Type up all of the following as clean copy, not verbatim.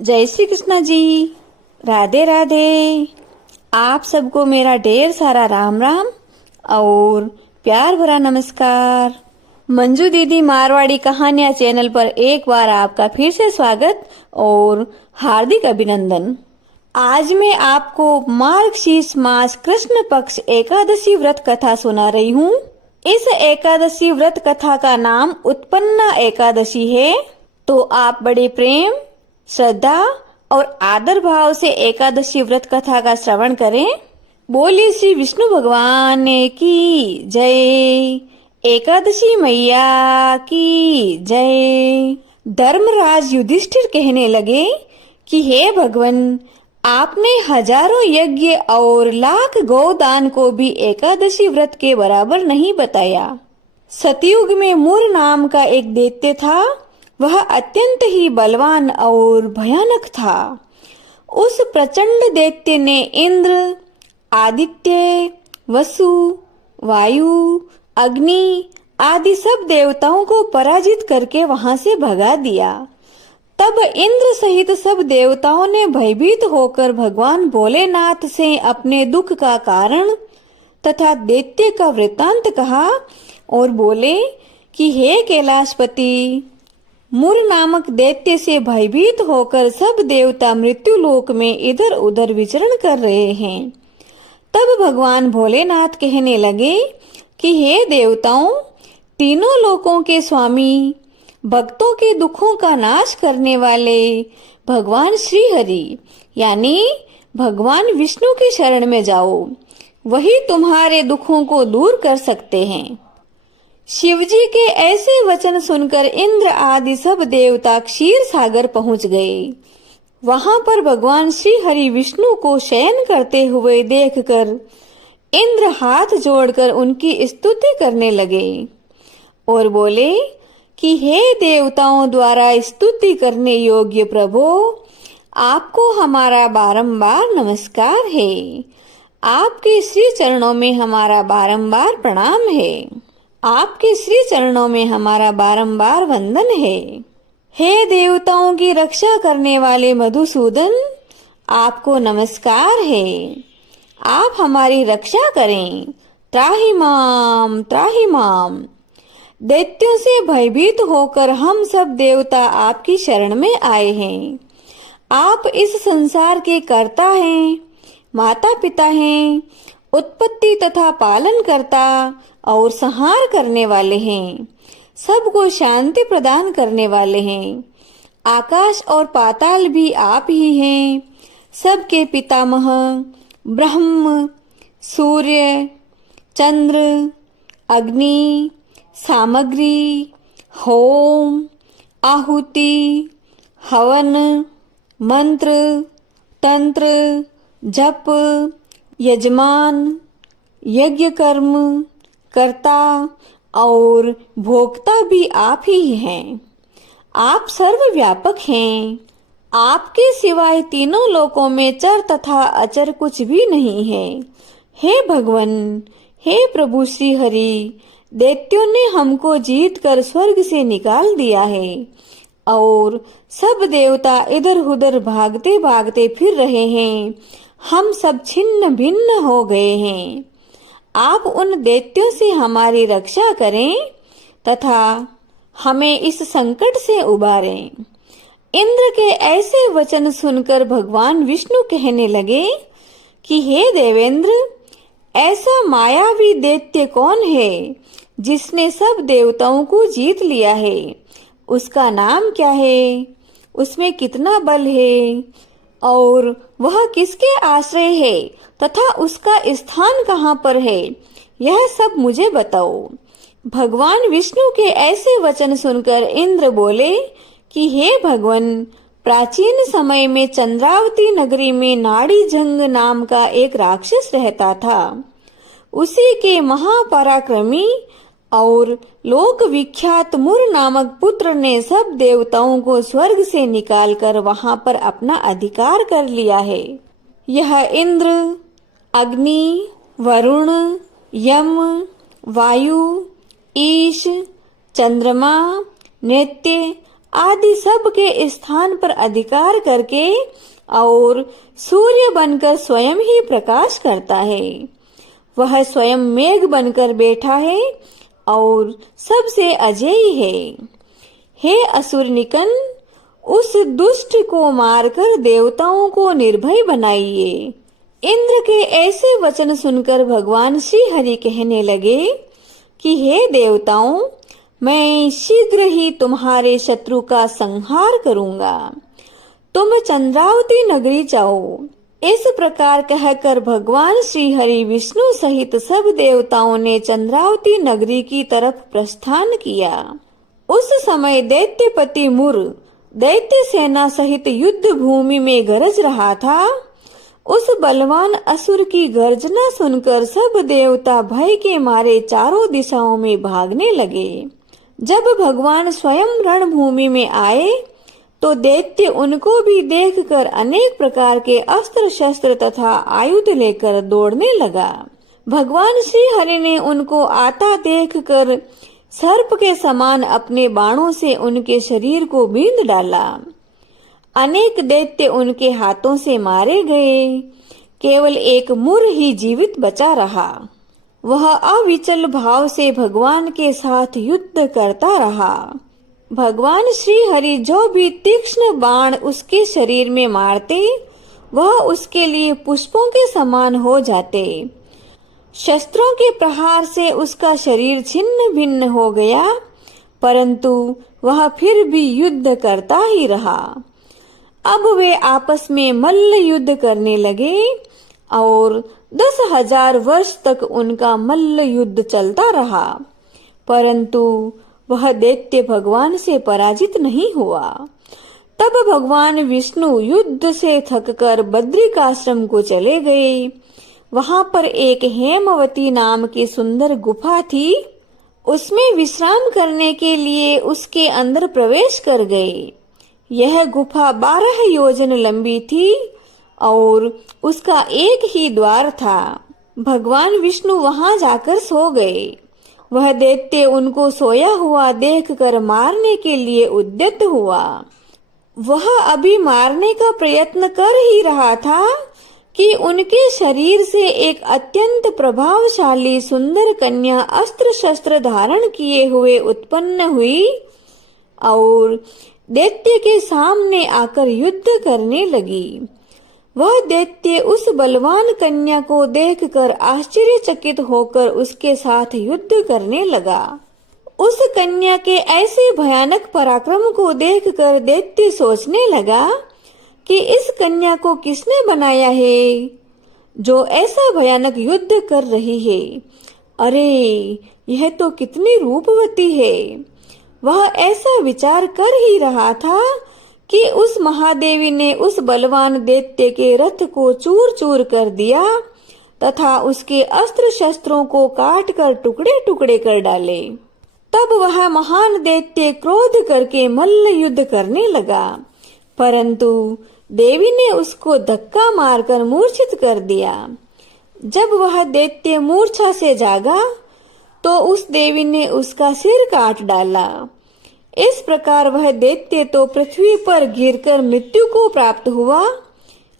जय श्री कृष्णा जी। राधे राधे। आप सबको मेरा ढेर सारा राम राम और प्यार भरा नमस्कार। मंजू दीदी मारवाड़ी कहानियां चैनल पर एक बार आपका फिर से स्वागत और हार्दिक अभिनंदन। आज मैं आपको मार्गशीर्ष मास कृष्ण पक्ष एकादशी व्रत कथा सुना रही हूँ। इस एकादशी व्रत कथा का नाम उत्पन्ना एकादशी है। तो आप बड़े प्रेम, श्रद्धा और आदर भाव से एकादशी व्रत कथा का श्रवण करें। बोलिए श्री विष्णु भगवान की जय। एकादशी मैया की जय। धर्मराज युधिष्ठिर कहने लगे कि हे भगवान, आपने हजारों यज्ञ और लाख गोदान को भी एकादशी व्रत के बराबर नहीं बताया। सतयुग में मूर नाम का एक दैत्य था। वह अत्यंत ही बलवान और भयानक था। उस प्रचंड दैत्य ने इंद्र, आदित्य, वसु, वायु, अग्नि आदि सब देवताओं को पराजित करके वहां से भगा दिया। तब इंद्र सहित सब देवताओं ने भयभीत होकर भगवान भोलेनाथ से अपने दुख का कारण तथा दैत्य का वृत्तांत कहा और बोले कि हे कैलाशपति, मूर नामक दैत्य से भयभीत होकर सब देवता मृत्यु लोक में इधर उधर विचरण कर रहे हैं। तब भगवान भोलेनाथ कहने लगे कि हे देवताओं, तीनों लोकों के स्वामी, भक्तों के दुखों का नाश करने वाले भगवान श्री हरि यानी भगवान विष्णु की शरण में जाओ। वही तुम्हारे दुखों को दूर कर सकते हैं। शिवजी के ऐसे वचन सुनकर इंद्र आदि सब देवता क्षीर सागर पहुंच गए। वहां पर भगवान श्री हरि विष्णु को शयन करते हुए देखकर इंद्र हाथ जोड़कर उनकी स्तुति करने लगे और बोले कि हे देवताओं द्वारा स्तुति करने योग्य प्रभु, आपको हमारा बारंबार नमस्कार है। आपके श्री चरणों में हमारा बारंबार प्रणाम है। आपके श्री चरणों में हमारा बारंबार वंदन है। हे देवताओं की रक्षा करने वाले मधुसूदन, आपको नमस्कार है। आप हमारी रक्षा करें। त्राहि माम, त्राहि माम। दैत्यों से भयभीत होकर हम सब देवता आपकी शरण में आए हैं। आप इस संसार के कर्ता हैं, माता पिता हैं, उत्पत्ति तथा पालन करता और संहार करने वाले हैं। सबको शांति प्रदान करने वाले हैं। आकाश और पाताल भी आप ही हैं। सबके पितामह ब्रह्म, सूर्य, चंद्र, अग्नि, सामग्री, होम, आहुति, हवन, मंत्र, तंत्र, जप, यजमान, यज्ञ कर्म, कर्ता और भोक्ता भी आप ही हैं। आप सर्वव्यापक हैं। आपके सिवाय तीनों लोकों में चर तथा अचर कुछ भी नहीं है। हे भगवान, हे प्रभु श्री हरि, दैत्यों ने हमको जीत कर स्वर्ग से निकाल दिया है और सब देवता इधर उधर भागते भागते फिर रहे हैं। हम सब छिन्न भिन्न हो गए हैं। आप उन दैत्यों से हमारी रक्षा करें तथा हमें इस संकट से उबारें। इंद्र के ऐसे वचन सुनकर भगवान विष्णु कहने लगे कि हे देवेंद्र, ऐसा मायावी दैत्य कौन है जिसने सब देवताओं को जीत लिया है? उसका नाम क्या है? उसमें कितना बल है और वह किसके आश्रय है तथा उसका स्थान कहाँ पर है? यह सब मुझे बताओ। भगवान विष्णु के ऐसे वचन सुनकर इंद्र बोले कि हे भगवान, प्राचीन समय में चंद्रावती नगरी में नाड़ी जंग नाम का एक राक्षस रहता था। उसी के महापराक्रमी और लोक विख्यात मूर नामक पुत्र ने सब देवताओं को स्वर्ग से निकालकर वहां पर अपना अधिकार कर लिया है। यह इंद्र, अग्नि, वरुण, यम, वायु, ईश, चंद्रमा, नैत्य आदि सब के स्थान पर अधिकार करके और सूर्य बनकर स्वयं ही प्रकाश करता है। वह स्वयं मेघ बनकर बैठा है और सबसे अजेय है। हे असुर निकन, उस दुष्ट को मारकर देवताओं को निर्भय बनाइए। इंद्र के ऐसे वचन सुनकर भगवान श्री हरि कहने लगे कि हे देवताओं, मैं शीघ्र ही तुम्हारे शत्रु का संहार करूंगा। तुम चंद्रावती नगरी जाओ। इस प्रकार कहकर भगवान श्री हरि विष्णु सहित सब देवताओं ने चंद्रावती नगरी की तरफ प्रस्थान किया। उस समय दैत्यपति मुर दैत्य सेना सहित युद्ध भूमि में गरज रहा था। उस बलवान असुर की गर्जना सुनकर सब देवता भय के मारे चारों दिशाओं में भागने लगे। जब भगवान स्वयं रणभूमि में आए तो दैत्य उनको भी देखकर अनेक प्रकार के अस्त्र शस्त्र तथा आयुध लेकर दौड़ने लगा। भगवान श्री हरि ने उनको आता देखकर सर्प के समान अपने बाणों से उनके शरीर को बींध डाला। अनेक दैत्य उनके हाथों से मारे गए। केवल एक मुर ही जीवित बचा रहा। वह अविचल भाव से भगवान के साथ युद्ध करता रहा। भगवान श्री हरि जो भी तीक्ष्ण बाण उसके शरीर में मारते, वह उसके लिए पुष्पों के समान हो जाते। शस्त्रों के प्रहार से उसका शरीर छिन्न भिन्न हो गया, परंतु वह फिर भी युद्ध करता ही रहा। अब वे आपस में मल्ल युद्ध करने लगे और 10,000 वर्ष तक उनका मल्ल युद्ध चलता रहा, परंतु वह दैत्य भगवान से पराजित नहीं हुआ। तब भगवान विष्णु युद्ध से थककर बद्रिकाश्रम को चले गए। वहां पर एक हेमवती नाम की सुंदर गुफा थी। उसमें विश्राम करने के लिए उसके अंदर प्रवेश कर गए। यह गुफा 12 योजन लंबी थी और उसका एक ही द्वार था। भगवान विष्णु वहां जाकर सो गए। वह दैत्य उनको सोया हुआ देखकर मारने के लिए उद्यत हुआ। वह अभी मारने का प्रयत्न कर ही रहा था कि उनके शरीर से एक अत्यंत प्रभावशाली सुंदर कन्या अस्त्र शस्त्र धारण किए हुए उत्पन्न हुई और दैत्य के सामने आकर युद्ध करने लगी। वह दैत्य उस बलवान कन्या को देखकर आश्चर्यचकित होकर उसके साथ युद्ध करने लगा। उस कन्या के ऐसे भयानक पराक्रम को देखकर दैत्य सोचने लगा कि इस कन्या को किसने बनाया है, जो ऐसा भयानक युद्ध कर रही है। अरे, यह तो कितनी रूपवती है। वह ऐसा विचार कर ही रहा था कि उस महादेवी ने उस बलवान दैत्य के रथ को चूर चूर कर दिया तथा उसके अस्त्र शस्त्रों को काट कर टुकड़े टुकड़े कर डाले। तब वह महान दैत्य क्रोध करके मल्ल युद्ध करने लगा, परंतु देवी ने उसको धक्का मारकर मूर्छित कर दिया। जब वह दैत्य मूर्छा से जागा तो उस देवी ने उसका सिर काट डाला। इस प्रकार वह दैत्य तो पृथ्वी पर गिरकर मृत्यु को प्राप्त हुआ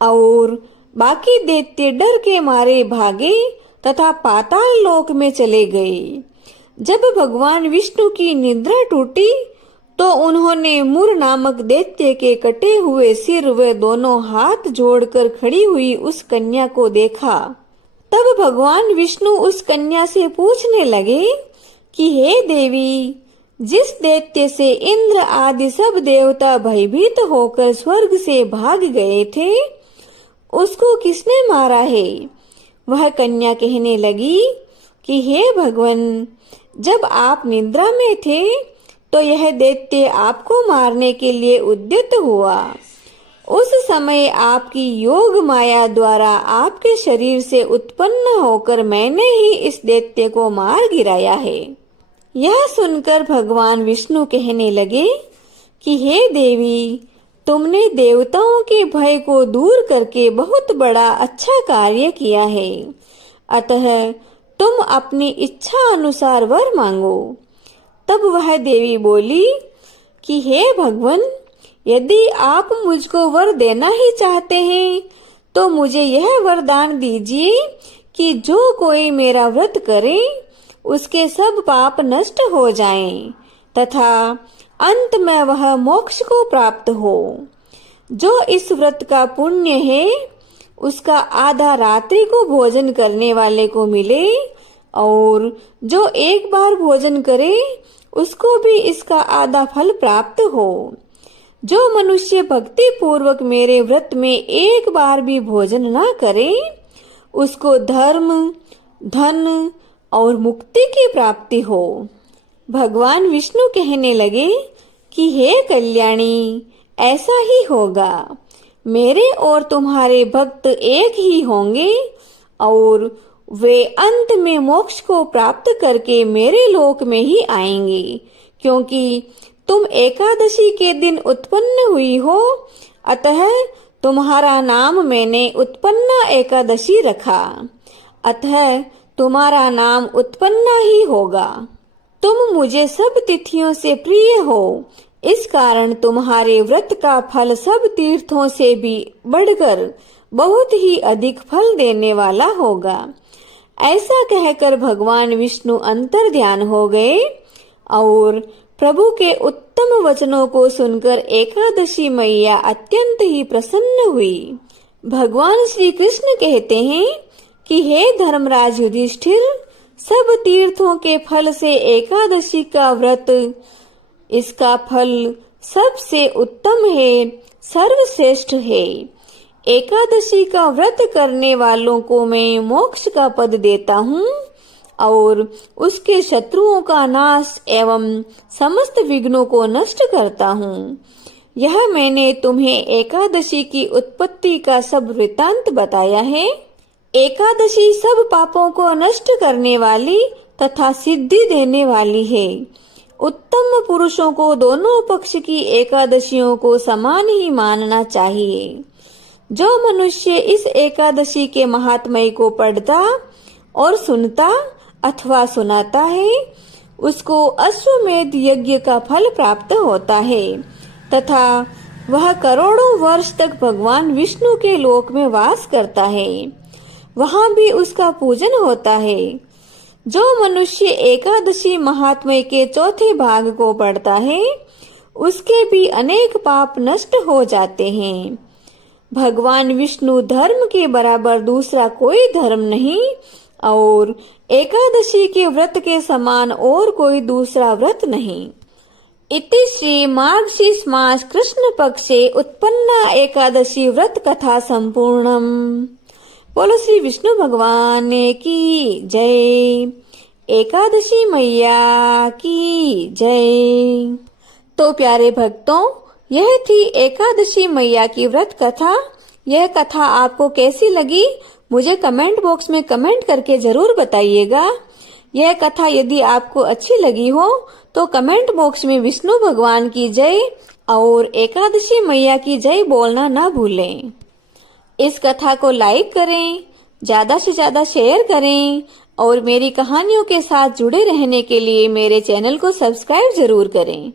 और बाकी दैत्य डर के मारे भागे तथा पाताल लोक में चले गए। जब भगवान विष्णु की निद्रा टूटी तो उन्होंने मुर नामक दैत्य के कटे हुए सिर व दोनों हाथ जोड़कर खड़ी हुई उस कन्या को देखा। तब भगवान विष्णु उस कन्या से पूछने लगे कि हे देवी, जिस दैत्य से इंद्र आदि सब देवता भयभीत होकर स्वर्ग से भाग गए थे, उसको किसने मारा है? वह कन्या कहने लगी कि हे भगवान, जब आप निद्रा में थे तो यह दैत्य आपको मारने के लिए उद्यत हुआ। उस समय आपकी योग माया द्वारा आपके शरीर से उत्पन्न होकर मैंने ही इस दैत्य को मार गिराया है। यह सुनकर भगवान विष्णु कहने लगे कि हे देवी, तुमने देवताओं के भय को दूर करके बहुत बड़ा अच्छा कार्य किया है। अतः तुम अपनी इच्छा अनुसार वर मांगो। तब वह देवी बोली कि हे भगवान, यदि आप मुझको वर देना ही चाहते हैं तो मुझे यह वरदान दीजिए कि जो कोई मेरा व्रत करे उसके सब पाप नष्ट हो जाएं तथा अंत में वह मोक्ष को प्राप्त हो। जो इस व्रत का पुण्य है उसका आधा रात्रि को भोजन करने वाले को मिले और जो एक बार भोजन करे उसको भी इसका आधा फल प्राप्त हो। जो मनुष्य भक्ति पूर्वक मेरे व्रत में एक बार भी भोजन न करे उसको धर्म, धन और मुक्ति की प्राप्ति हो। भगवान विष्णु कहने लगे कि हे कल्याणी, ऐसा ही होगा। मेरे और तुम्हारे भक्त एक ही होंगे और वे अंत में मोक्ष को प्राप्त करके मेरे लोक में ही आएंगे, क्योंकि तुम एकादशी के दिन उत्पन्न हुई हो, अतः तुम्हारा नाम मैंने उत्पन्ना एकादशी रखा। अतः तुम्हारा नाम उत्पन्ना ही होगा। तुम मुझे सब तिथियों से प्रिय हो, इस कारण तुम्हारे व्रत का फल सब तीर्थों से भी बढ़कर बहुत ही अधिक फल देने वाला होगा। ऐसा कहकर भगवान विष्णु अंतर ध्यान हो गए और प्रभु के उत्तम वचनों को सुनकर एकादशी मैया अत्यंत ही प्रसन्न हुई। भगवान श्री कृष्ण कहते हैं कि हे धर्मराज युधिष्ठिर, सब तीर्थों के फल से एकादशी का व्रत, इसका फल सबसे उत्तम है, सर्वश्रेष्ठ है। एकादशी का व्रत करने वालों को मैं मोक्ष का पद देता हूँ और उसके शत्रुओं का नाश एवं समस्त विघ्नों को नष्ट करता हूँ। यह मैंने तुम्हें एकादशी की उत्पत्ति का सब वृतांत बताया है। एकादशी सब पापों को नष्ट करने वाली तथा सिद्धि देने वाली है। उत्तम पुरुषों को दोनों पक्ष की एकादशियों को समान ही मानना चाहिए। जो मनुष्य इस एकादशी के महात्म्य को पढ़ता और सुनता अथवा सुनाता है उसको अश्वमेध यज्ञ का फल प्राप्त होता है तथा वह करोड़ों वर्ष तक भगवान विष्णु के लोक में वास करता है। वहां भी उसका पूजन होता है। जो मनुष्य एकादशी महात्म्य के चौथे भाग को पढ़ता है उसके भी अनेक पाप नष्ट हो जाते हैं। भगवान विष्णु धर्म के बराबर दूसरा कोई धर्म नहीं और एकादशी के व्रत के समान और कोई दूसरा व्रत नहीं। इति श्री मार्गशीर्ष मास कृष्ण पक्षे उत्पन्ना एकादशी व्रत कथा संपूर्णम। बोलो श्री विष्णु भगवान की जय। एकादशी मैया की जय। तो प्यारे भक्तों, यह थी एकादशी मैया की व्रत कथा। यह कथा आपको कैसी लगी मुझे कमेंट बॉक्स में कमेंट करके जरूर बताइएगा। यह कथा यदि आपको अच्छी लगी हो तो कमेंट बॉक्स में विष्णु भगवान की जय और एकादशी मैया की जय बोलना ना भूलें। इस कथा को लाइक करें, ज्यादा से ज्यादा शेयर करें और मेरी कहानियों के साथ जुड़े रहने के लिए मेरे चैनल को सब्सक्राइब जरूर करें।